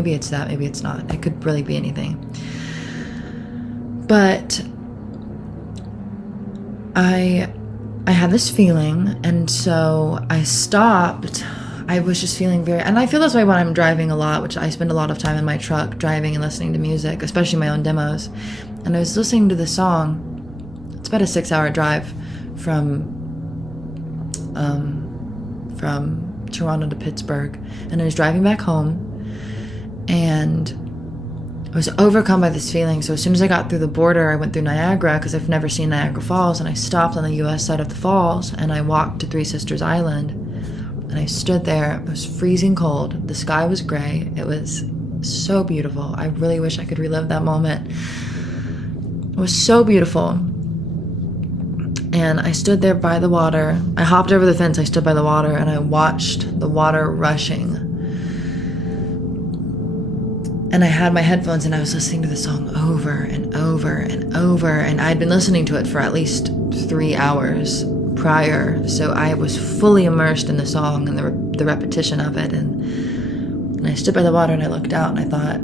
maybe it's that, maybe it's not. It could really be anything. But I had this feeling, and so I stopped. I was just feeling and I feel this way when I'm driving a lot, which I spend a lot of time in my truck driving and listening to music, especially my own demos. And I was listening to the song. It's about a 6-hour drive from Toronto to Pittsburgh, and I was driving back home, and I was overcome by this feeling. So as soon as I got through the border, I went through Niagara, because I've never seen Niagara Falls, and I stopped on the US side of the falls, and I walked to Three Sisters Island, and I stood there. It was freezing cold. The sky was gray. It was so beautiful. I really wish I could relive that moment. It was so beautiful. And I stood there by the water. I hopped over the fence. I stood by the water, and I watched the water rushing. And I had my headphones, and I was listening to the song over and over and over. And I'd been listening to it for at least 3 hours prior. So I was fully immersed in the song and the repetition of it. And I stood by the water, and I looked out, and I thought,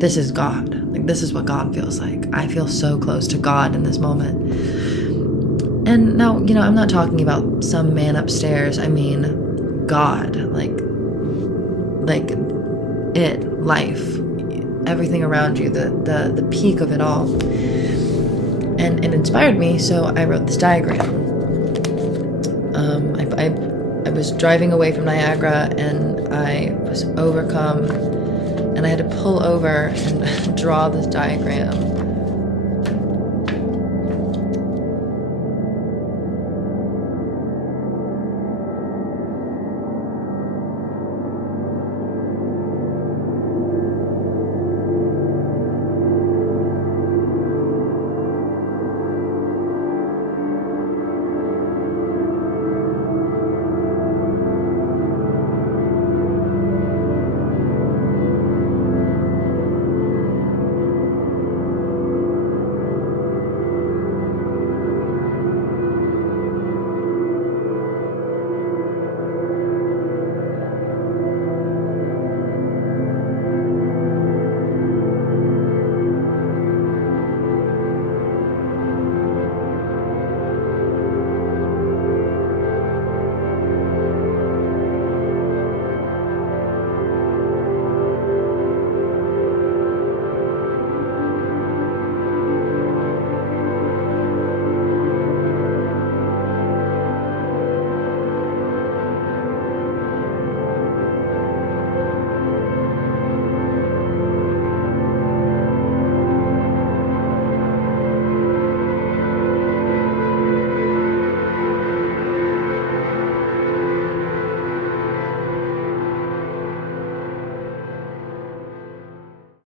this is God. Like, this is what God feels like. I feel so close to God in this moment. And now, I'm not talking about some man upstairs. I mean God, like life, everything around you, the peak of it all. And it inspired me, so I wrote this diagram. I was driving away from Niagara, and I was overcome, and I had to pull over and draw this diagram.